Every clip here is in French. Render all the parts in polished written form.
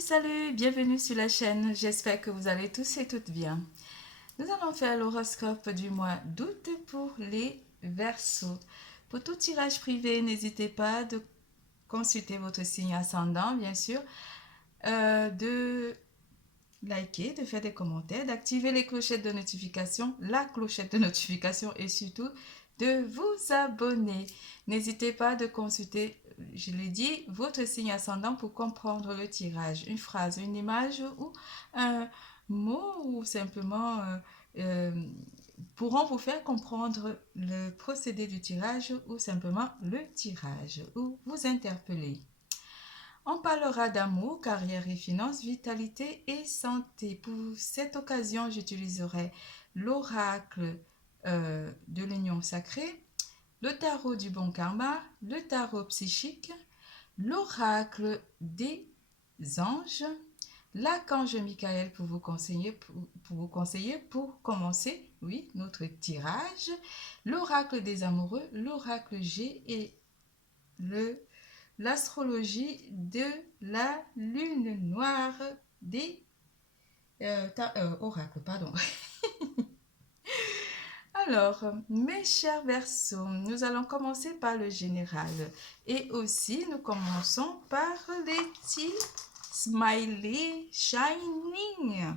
Salut, bienvenue sur la chaîne. J'espère que vous allez tous et toutes bien. Nous allons faire l'horoscope du mois d'août pour les Verseaux. Pour tout tirage privé, n'hésitez pas de consulter votre signe ascendant, bien sûr, de liker, de faire des commentaires, d'activer les clochettes de notification, la clochette de notification et surtout de vous abonner. N'hésitez pas de consulter, je l'ai dit, votre signe ascendant pour comprendre le tirage. Une phrase, une image ou un mot ou simplement pourront vous faire comprendre le procédé du tirage ou simplement le tirage ou vous interpeller. On parlera d'amour, carrière et finances, vitalité et santé. Pour cette occasion, j'utiliserai l'oracle de l'union sacrée, le tarot du bon karma, le tarot psychique, l'oracle des anges, l'archange Michael pour commencer, oui, notre tirage, l'oracle des amoureux, l'oracle G et l'astrologie de la lune noire des oracles, pardon. Alors, mes chers Verseaux, nous allons commencer par le général. Et aussi, nous commençons par les petits smiley shining.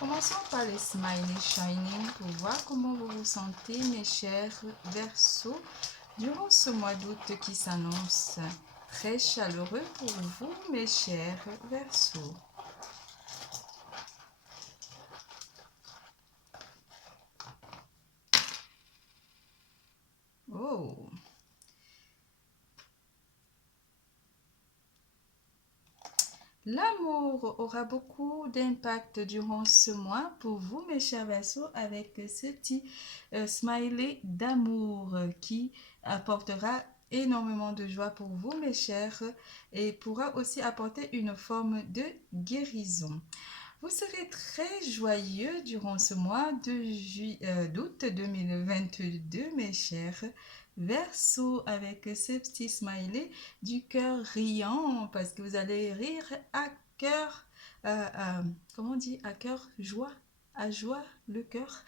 Commençons par les smiley shining pour voir comment vous vous sentez, mes chers Verseaux, durant ce mois d'août qui s'annonce très chaleureux pour vous, mes chers Verseaux. Oh! L'amour aura beaucoup d'impact durant ce mois pour vous, mes chers Verseaux, avec ce petit smiley d'amour qui apportera énormément de joie pour vous, mes chers, et pourra aussi apporter une forme de guérison. Vous serez très joyeux durant ce mois d'août 2022, mes chers Verseaux, avec ce petit smiley du cœur riant, parce que vous allez rire à cœur, comment on dit, à cœur joie, à joie le cœur.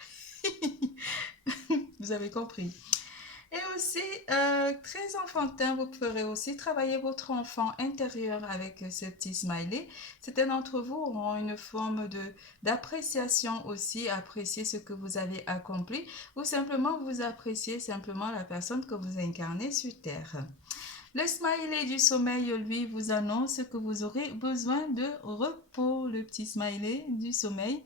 Vous avez compris. Et aussi, très enfantin, vous ferez aussi travailler votre enfant intérieur avec ce petit smiley. Certains d'entre vous auront une forme d'appréciation aussi, apprécier ce que vous avez accompli ou simplement vous apprécier simplement la personne que vous incarnez sur Terre. Le smiley du sommeil, lui, vous annonce que vous aurez besoin de repos. Le petit smiley du sommeil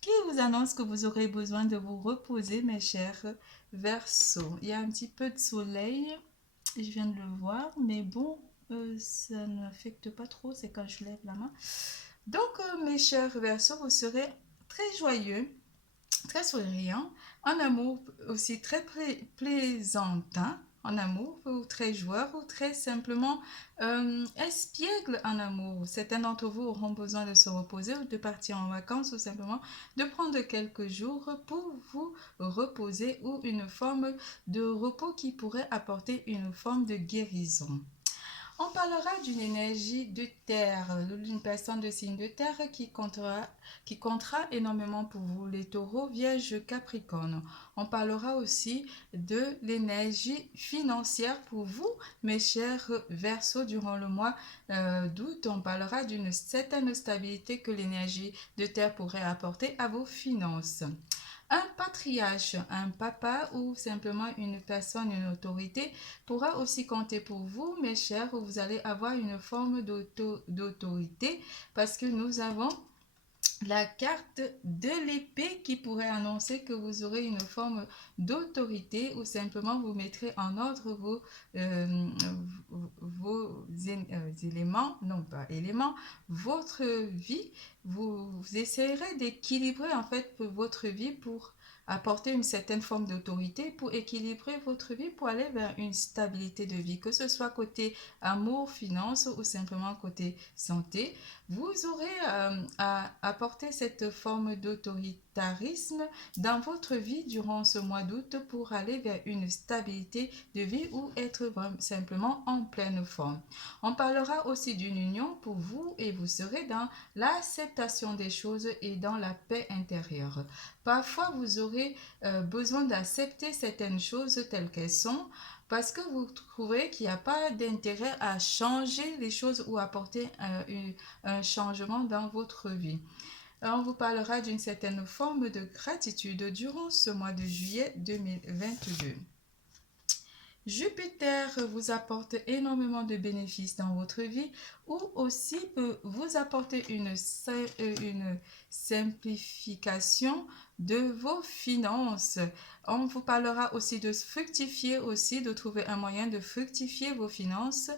qui vous annonce que vous aurez besoin de vous reposer, mes chers Verseaux. Il y a un petit peu de soleil, je viens de le voir, mais bon, ça n'affecte pas trop, c'est quand je lève la main. Donc, mes chers Verseaux, vous serez très joyeux, très souriant, en amour aussi très plaisantin, en amour, ou très joueur, ou très simplement espiègle en amour. Certains d'entre vous auront besoin de se reposer ou de partir en vacances ou simplement de prendre quelques jours pour vous reposer ou une forme de repos qui pourrait apporter une forme de guérison. On parlera d'une énergie de terre, d'une personne de signe de terre qui comptera énormément pour vous, les taureaux, vierges, capricornes. On parlera aussi de l'énergie financière pour vous, mes chers Verseaux, durant le mois d'août. On parlera d'une certaine stabilité que l'énergie de terre pourrait apporter à vos finances. Un patriarche, un papa ou simplement une personne, une autorité pourra aussi compter pour vous, mes chers, où vous allez avoir une forme d'autorité parce que nous avons la carte de l'épée qui pourrait annoncer que vous aurez une forme d'autorité ou simplement vous mettrez en ordre vos éléments, non pas éléments, votre vie. Vous essayerez d'équilibrer en fait votre vie pour apporter une certaine forme d'autorité, pour équilibrer votre vie, pour aller vers une stabilité de vie, que ce soit côté amour, finance ou simplement côté santé. Vous aurez à apporter cette forme volontarisme dans votre vie durant ce mois d'août pour aller vers une stabilité de vie ou être simplement en pleine forme. On parlera aussi d'une union pour vous et vous serez dans l'acceptation des choses et dans la paix intérieure. Parfois, vous aurez besoin d'accepter certaines choses telles qu'elles sont parce que vous trouvez qu'il n'y a pas d'intérêt à changer les choses ou apporter un changement dans votre vie. On vous parlera d'une certaine forme de gratitude durant ce mois de juillet 2022. Jupiter vous apporte énormément de bénéfices dans votre vie ou aussi peut vous apporter une simplification de vos finances. On vous parlera aussi de fructifier aussi, de trouver un moyen de fructifier vos finances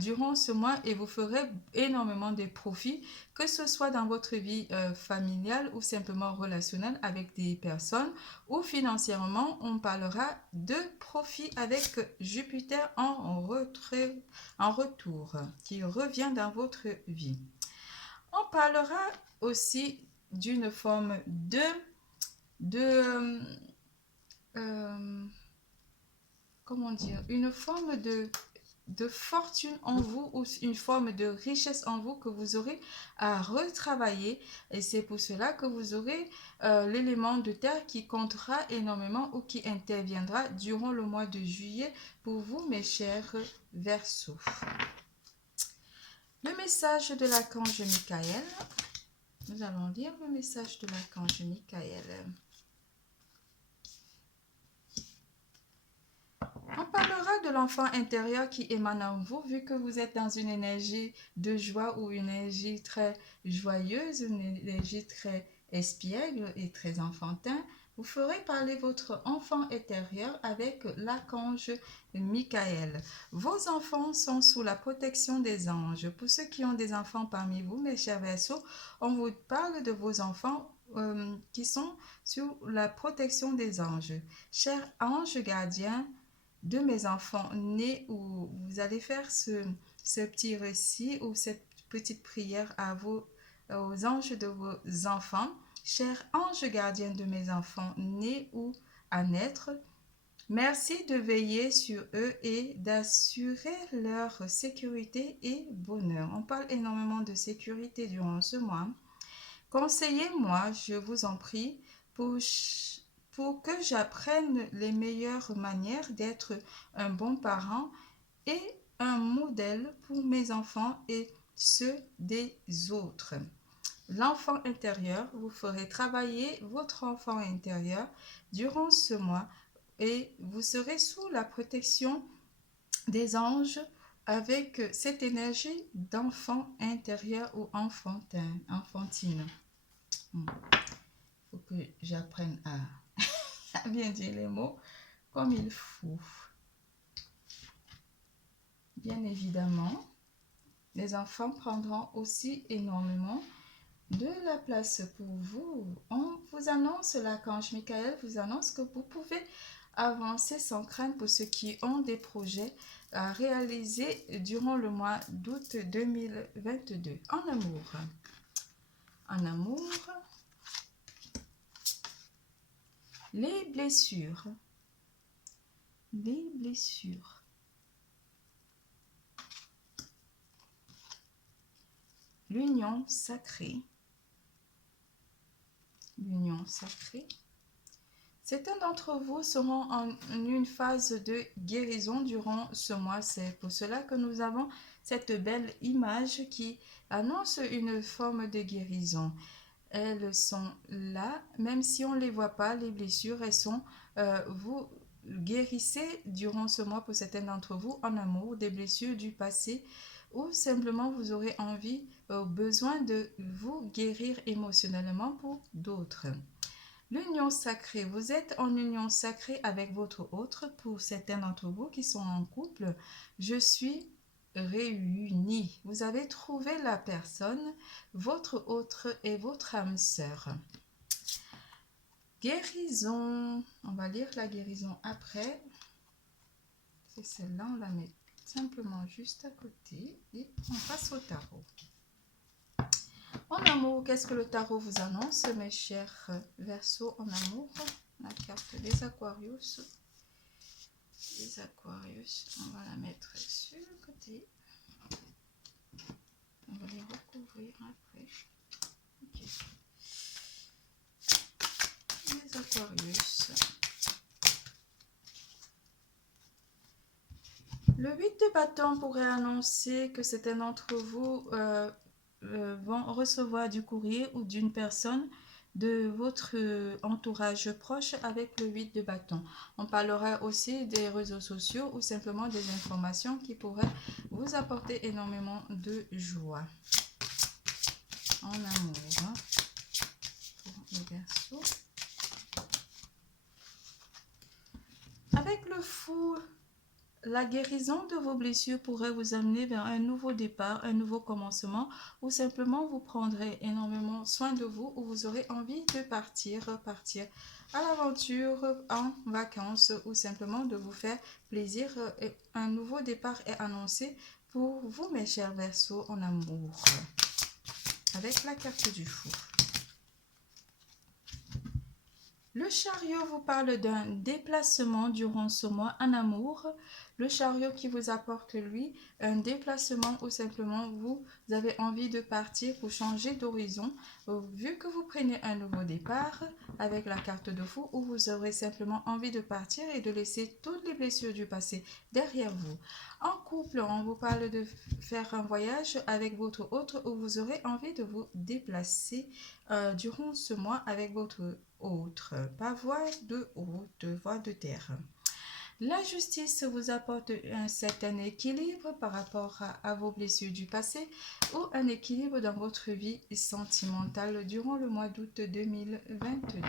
durant ce mois et vous ferez énormément de profits, que ce soit dans votre vie familiale ou simplement relationnelle avec des personnes ou financièrement. On parlera de profit avec Jupiter en retour, qui revient dans votre vie. On parlera aussi d'une forme comment dire, une forme de fortune en vous ou une forme de richesse en vous que vous aurez à retravailler et c'est pour cela que vous aurez l'élément de terre qui comptera énormément ou qui interviendra durant le mois de juillet pour vous mes chers Verseaux. Le message de l'archange Michael. Nous allons lire le message de l'archange Michael. On parlera de l'enfant intérieur qui émane en vous, vu que vous êtes dans une énergie de joie ou une énergie très joyeuse, une énergie très espiègle et très enfantin. Vous ferez parler votre enfant intérieur avec l'archange Michael. Vos enfants sont sous la protection des anges. Pour ceux qui ont des enfants parmi vous, mes chers Verseaux, on vous parle de vos enfants qui sont sous la protection des anges. Chers anges gardiens, de mes enfants nés, où vous allez faire ce petit récit ou cette petite prière aux anges de vos enfants. Chers anges gardiens de mes enfants nés ou à naître, merci de veiller sur eux et d'assurer leur sécurité et bonheur. On parle énormément de sécurité durant ce mois. Conseillez-moi, je vous en prie, pour que j'apprenne les meilleures manières d'être un bon parent et un modèle pour mes enfants et ceux des autres. L'enfant intérieur, vous ferez travailler votre enfant intérieur durant ce mois et vous serez sous la protection des anges avec cette énergie d'enfant intérieur ou enfantine. Il faut que j'apprenne à bien dire les mots comme il faut. Bien évidemment, les enfants prendront aussi énormément de la place pour vous. On vous annonce, l'archange Michael vous annonce que vous pouvez avancer sans crainte pour ceux qui ont des projets à réaliser durant le mois d'août 2022. En amour. En amour, les blessures. Les blessures. L'union sacrée. L'union sacrée. Certains d'entre vous seront en une phase de guérison durant ce mois. C'est pour cela que nous avons cette belle image qui annonce une forme de guérison. Elles sont là, même si on ne les voit pas, les blessures, elles sont, vous guérissez durant ce mois pour certains d'entre vous en amour, des blessures du passé ou simplement vous aurez envie, besoin de vous guérir émotionnellement pour d'autres. L'union sacrée, vous êtes en union sacrée avec votre autre. Pour certains d'entre vous qui sont en couple, je suis réunis. Vous avez trouvé la personne, votre autre et votre âme sœur. Guérison. On va lire la guérison après. C'est celle-là, on la met simplement juste à côté et on passe au tarot. En amour, qu'est-ce que le tarot vous annonce, mes chers Verseaux en amour? La carte des Aquarius. Les Aquarius, on va la mettre sur le côté. On va les recouvrir après. Ok. Les Aquarius. Le 8 de bâton pourrait annoncer que certains d'entre vous vont recevoir du courrier ou d'une personne de votre entourage proche avec le 8 de bâton. On parlera aussi des réseaux sociaux ou simplement des informations qui pourraient vous apporter énormément de joie en amour. Hein, pour les Verseaux. Avec le fou, la guérison de vos blessures pourrait vous amener vers un nouveau départ, un nouveau commencement, ou simplement vous prendrez énormément soin de vous, ou vous aurez envie de partir à l'aventure, en vacances, ou simplement de vous faire plaisir. Un nouveau départ est annoncé pour vous, mes chers Verseaux, en amour, avec la carte du fou. Le chariot vous parle d'un déplacement durant ce mois en amour. Le chariot qui vous apporte, lui, un déplacement ou simplement vous avez envie de partir pour changer d'horizon. Vu que vous prenez un nouveau départ avec la carte de fou, ou vous aurez simplement envie de partir et de laisser toutes les blessures du passé derrière vous. En couple, on vous parle de faire un voyage avec votre autre, où vous aurez envie de vous déplacer durant ce mois avec votre autre, pas voie de route, voie de terre. La justice vous apporte un certain équilibre par rapport à vos blessures du passé, ou un équilibre dans votre vie sentimentale durant le mois d'août 2022.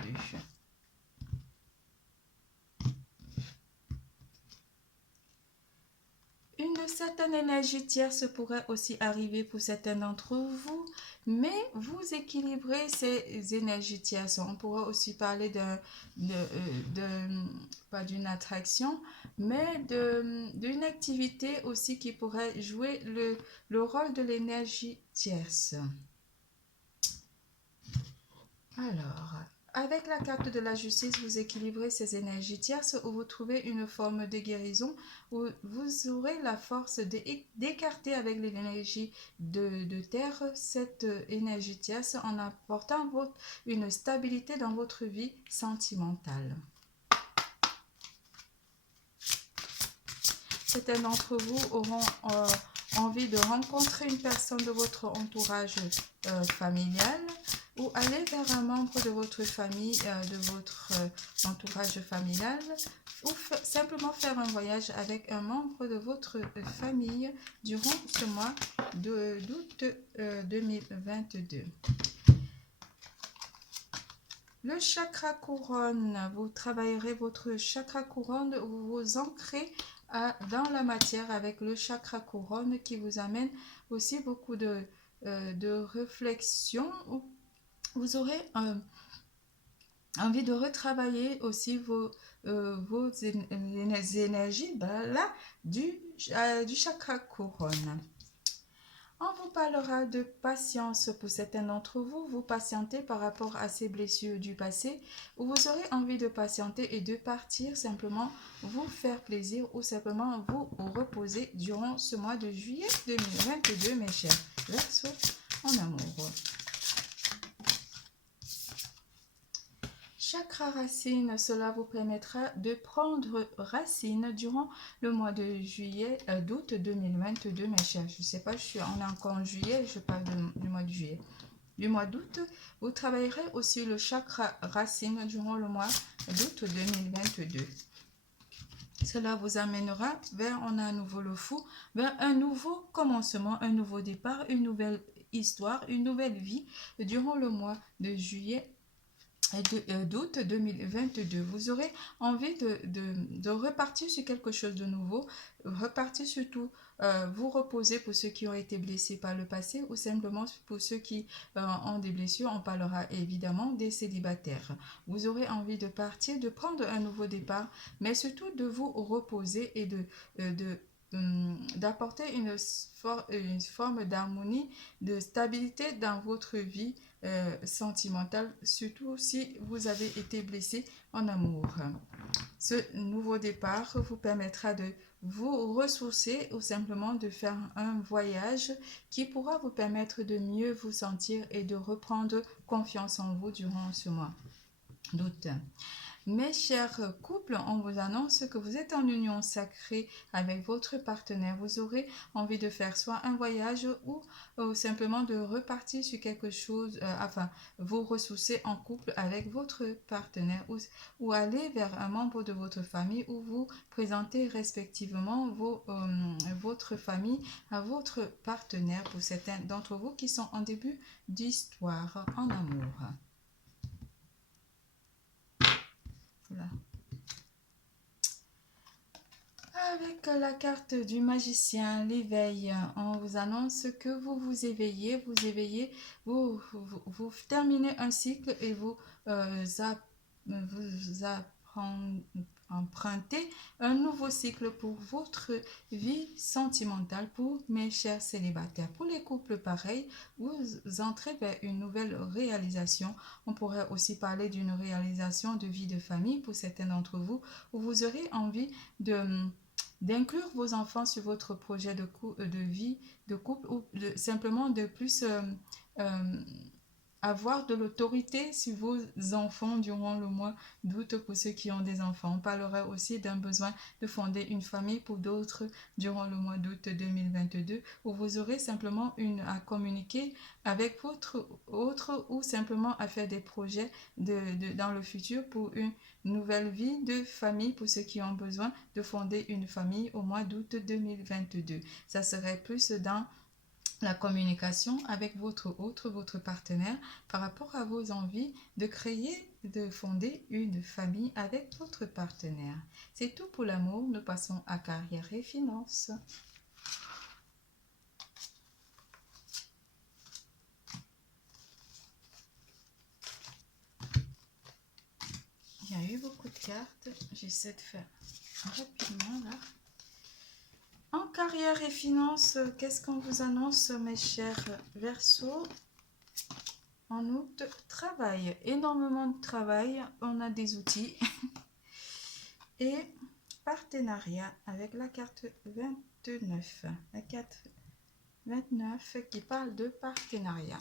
Une certaine énergie tierce pourrait aussi arriver pour certains d'entre vous, mais vous équilibrez ces énergies tierces. On pourrait aussi parler pas d'une attraction, mais d'une activité aussi qui pourrait jouer le rôle de l'énergie tierce. Alors, avec la carte de la justice, vous équilibrez ces énergies tierces, où vous trouvez une forme de guérison, où vous aurez la force d'écarter avec l'énergie de terre cette énergie tierce, en apportant une stabilité dans votre vie sentimentale. Certains d'entre vous auront envie de rencontrer une personne de votre entourage familial, ou aller vers un membre de votre famille, de votre entourage familial, ou simplement faire un voyage avec un membre de votre famille durant ce mois d'août 2022. Le chakra couronne, vous travaillerez votre chakra couronne, vous vous ancrez dans la matière avec le chakra couronne, qui vous amène aussi beaucoup de réflexion. Vous aurez envie de retravailler aussi vos énergies du chakra couronne. On vous parlera de patience pour certains d'entre vous. Vous patientez par rapport à ces blessures du passé, où vous aurez envie de patienter et de partir, simplement vous faire plaisir, ou simplement vous reposer durant ce mois de juillet 2022, mes chers Verseaux en amour. Chakra racine, cela vous permettra de prendre racine durant le mois de juillet, d'août 2022, mes chers. Je ne sais pas, on est encore en juillet, je parle du mois de juillet. Du mois d'août, vous travaillerez aussi le chakra racine durant le mois d'août 2022. Cela vous amènera vers, on a à nouveau le fou, vers un nouveau commencement, un nouveau départ, une nouvelle histoire, une nouvelle vie durant le mois de juillet d'août 2022. Vous aurez envie de repartir sur quelque chose de nouveau, repartir surtout, vous reposer pour ceux qui ont été blessés par le passé, ou simplement pour ceux qui ont des blessures. On parlera évidemment des célibataires. Vous aurez envie de partir, de prendre un nouveau départ, mais surtout de vous reposer et d'apporter une forme d'harmonie, de stabilité dans votre vie sentimentale, surtout si vous avez été blessé en amour. Ce nouveau départ vous permettra de vous ressourcer ou simplement de faire un voyage qui pourra vous permettre de mieux vous sentir et de reprendre confiance en vous durant ce mois d'août. Mes chers couples, on vous annonce que vous êtes en union sacrée avec votre partenaire. Vous aurez envie de faire soit un voyage ou simplement de repartir sur quelque chose, enfin, vous ressourcer en couple avec votre partenaire ou aller vers un membre de votre famille ou vous présenter respectivement votre famille à votre partenaire pour certains d'entre vous qui sont en début d'histoire en amour. Voilà. Avec la carte du magicien, l'éveil, on vous annonce que vous vous éveillez, vous terminez un cycle et vous empruntez un nouveau cycle pour votre vie sentimentale pour mes chers célibataires. Pour les couples pareils, vous entrez vers une nouvelle réalisation. On pourrait aussi parler d'une réalisation de vie de famille pour certains d'entre vous, où vous aurez envie d'inclure vos enfants sur votre projet de vie de couple ou simplement de plus euh, avoir de l'autorité sur vos enfants durant le mois d'août pour ceux qui ont des enfants. On parlera aussi d'un besoin de fonder une famille pour d'autres durant le mois d'août 2022 où vous aurez simplement à communiquer avec votre autre ou simplement à faire des projets dans le futur pour une nouvelle vie de famille pour ceux qui ont besoin de fonder une famille au mois d'août 2022. Ça serait plus dans la communication avec votre partenaire par rapport à vos envies de fonder une famille avec votre partenaire. C'est tout pour l'amour. Nous passons à carrière et finances. Il y a eu beaucoup de cartes. J'essaie de faire rapidement là. En carrière et finances, qu'est-ce qu'on vous annonce, mes chers Verseaux? En août, travail, énormément de travail, on a des outils et partenariat avec la carte 29, la carte 29 qui parle de partenariat.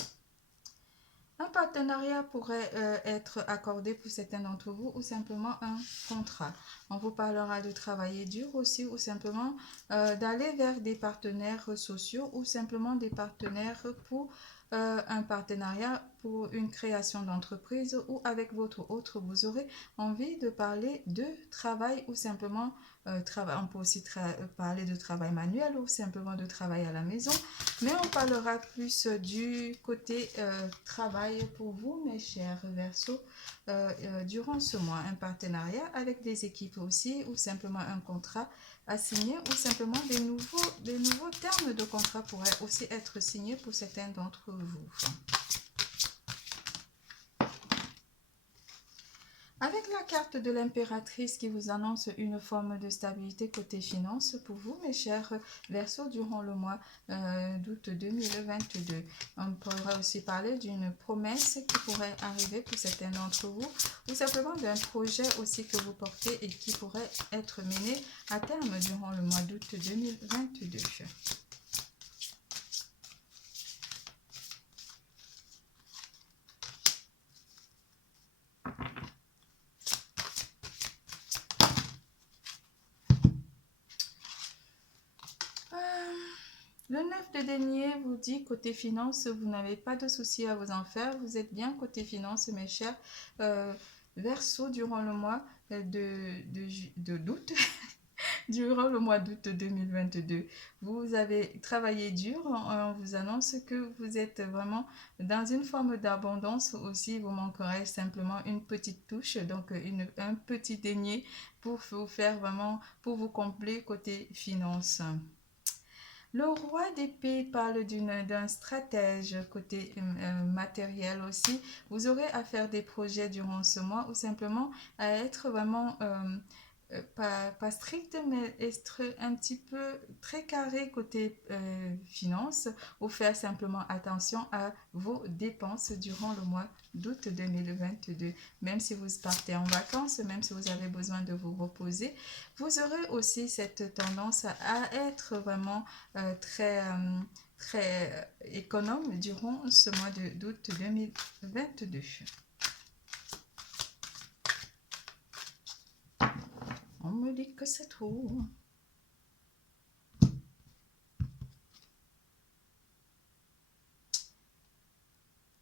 Un partenariat pourrait être accordé pour certains d'entre vous ou simplement un contrat. On vous parlera de travailler dur aussi ou simplement d'aller vers des partenaires sociaux ou simplement des partenaires pour un partenariat pour une création d'entreprise ou avec votre autre. Vous aurez envie de parler de travail ou simplement travail. On peut aussi parler de travail manuel ou simplement de travail à la maison. Mais on parlera plus du côté travail pour vous, mes chers Verseaux, durant ce mois. Un partenariat avec des équipes aussi, ou simplement un contrat à signer, ou simplement des nouveaux termes de contrat pourraient aussi être signés pour certains d'entre vous. Avec la carte de l'impératrice qui vous annonce une forme de stabilité côté finance pour vous, mes chers Verseaux, durant le mois d'août 2022. On pourrait aussi parler d'une promesse qui pourrait arriver pour certains d'entre vous ou simplement d'un projet aussi que vous portez et qui pourrait être mené à terme durant le mois d'août 2022. Le 9 de denier vous dit côté finance, vous n'avez pas de soucis à vous en faire. Vous êtes bien côté finance, mes chers Verseaux, durant le mois d'août. Durant le mois d'août 2022, vous avez travaillé dur. On vous annonce que vous êtes vraiment dans une forme d'abondance aussi. Vous manquerez simplement une petite touche, donc un petit denier pour vous faire vraiment, pour vous combler côté finance. Le roi d'épée parle d'un stratège côté matériel aussi. Vous aurez à faire des projets durant ce mois ou simplement à être vraiment pas strict, mais être un petit peu très carré côté finance, ou faire simplement attention à vos dépenses durant le mois d'août 2022. Même si vous partez en vacances, même si vous avez besoin de vous reposer, vous aurez aussi cette tendance à être vraiment très économe durant ce mois d'août 2022. On me dit que c'est trop.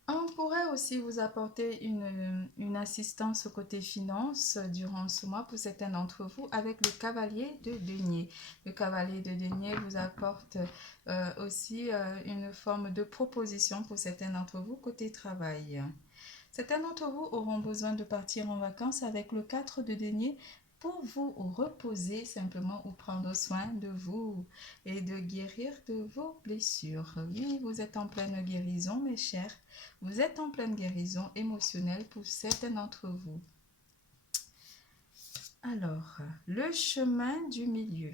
On pourrait aussi vous apporter une assistance au côté finance durant ce mois pour certains d'entre vous avec le cavalier de denier. Le cavalier de denier vous apporte aussi une forme de proposition pour certains d'entre vous côté travail. Certains d'entre vous auront besoin de partir en vacances avec le 4 de denier pour vous reposer simplement ou prendre soin de vous et de guérir de vos blessures. Oui, vous êtes en pleine guérison, mes chers. Vous êtes en pleine guérison émotionnelle pour certains d'entre vous. Alors, le chemin du milieu.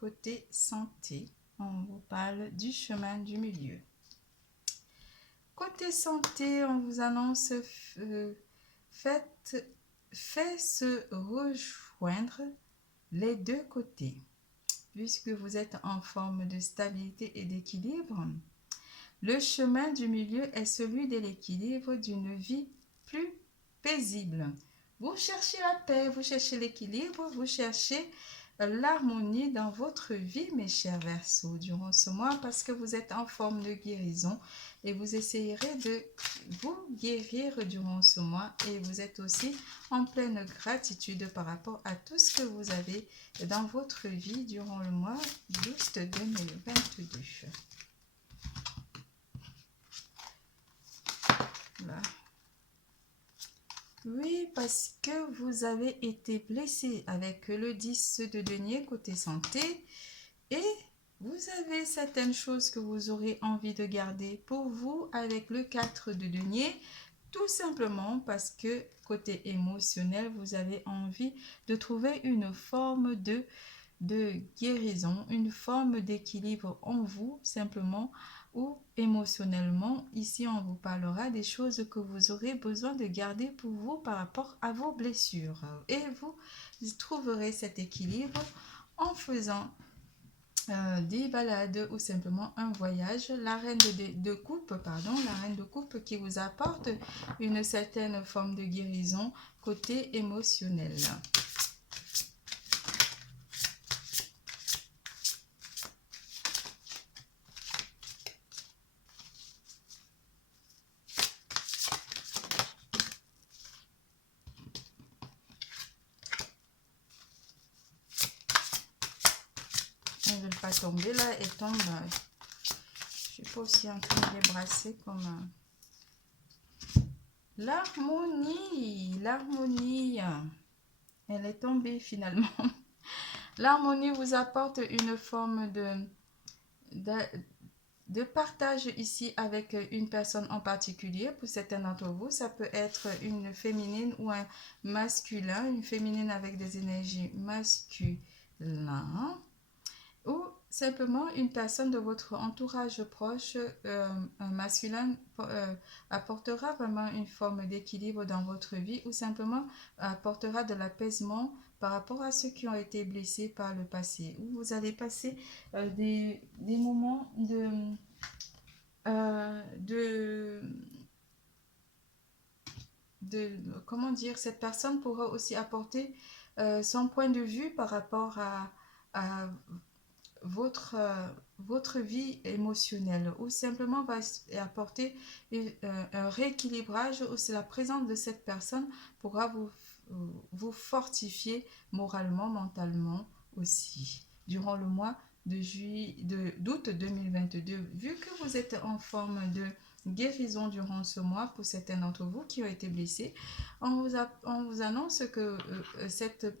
Côté santé, on vous parle du chemin du milieu. Côté santé, on vous annonce fait se rejoindre les deux côtés, puisque vous êtes en forme de stabilité et d'équilibre. Le chemin du milieu est celui de l'équilibre d'une vie plus paisible. Vous cherchez la paix, vous cherchez l'équilibre, vous cherchez l'harmonie dans votre vie, mes chers Verseaux, durant ce mois, parce que vous êtes en forme de guérison et vous essayerez de vous guérir durant ce mois et vous êtes aussi en pleine gratitude par rapport à tout ce que vous avez dans votre vie durant le mois d'août 2022. Là. Oui, parce que vous avez été blessé avec le 10 de denier côté santé et vous avez certaines choses que vous aurez envie de garder pour vous avec le 4 de denier, tout simplement parce que côté émotionnel, vous avez envie de trouver une forme de guérison, une forme d'équilibre en vous simplement ou émotionnellement. Ici, on vous parlera des choses que vous aurez besoin de garder pour vous par rapport à vos blessures. Et vous trouverez cet équilibre en faisant des balades ou simplement un voyage. La reine de coupe, la reine de coupe qui vous apporte une certaine forme de guérison côté émotionnel. Elles ne veulent pas tomber là, elles tombent. Je ne suis pas aussi en train de les brasser comme... L'harmonie, l'harmonie. Elle est tombée finalement. L'harmonie vous apporte une forme de partage ici avec une personne en particulier. Pour certains d'entre vous, ça peut être une féminine ou un masculin, une féminine avec des énergies masculines, ou simplement une personne de votre entourage proche, un masculin, apportera vraiment une forme d'équilibre dans votre vie ou simplement apportera de l'apaisement par rapport à ceux qui ont été blessés par le passé. Ou vous allez passer des moments de comment dire, cette personne pourra aussi apporter son point de vue par rapport à votre vie émotionnelle ou simplement va apporter un rééquilibrage ou c'est la présence de cette personne pourra vous fortifier moralement, mentalement aussi durant le mois d'août 2022. Vu que vous êtes en forme de guérison durant ce mois pour certains d'entre vous qui ont été blessés, on vous annonce que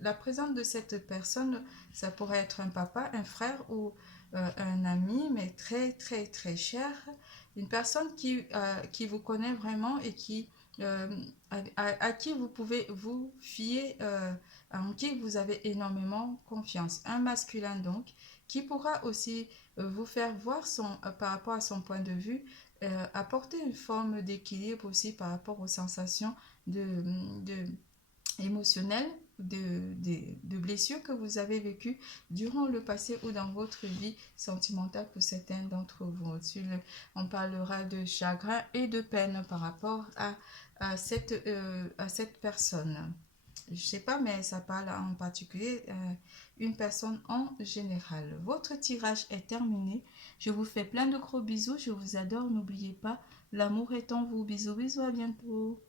la présence de cette personne, ça pourrait être un papa, un frère ou un ami, mais très très très cher, une personne qui vous connaît vraiment et qui à qui vous pouvez vous fier, en qui vous avez énormément confiance. Un masculin donc, qui pourra aussi vous faire voir par rapport à son point de vue, apporter une forme d'équilibre aussi par rapport aux sensations de, de, émotionnelles, de blessures que vous avez vécues durant le passé ou dans votre vie sentimentale pour certains d'entre vous. On parlera de chagrin et de peine par rapport à cette personne. Je ne sais pas, mais ça parle en particulier une personne en général. Votre tirage est terminé. Je vous fais plein de gros bisous. Je vous adore. N'oubliez pas, l'amour est en vous. Bisous, bisous, à bientôt.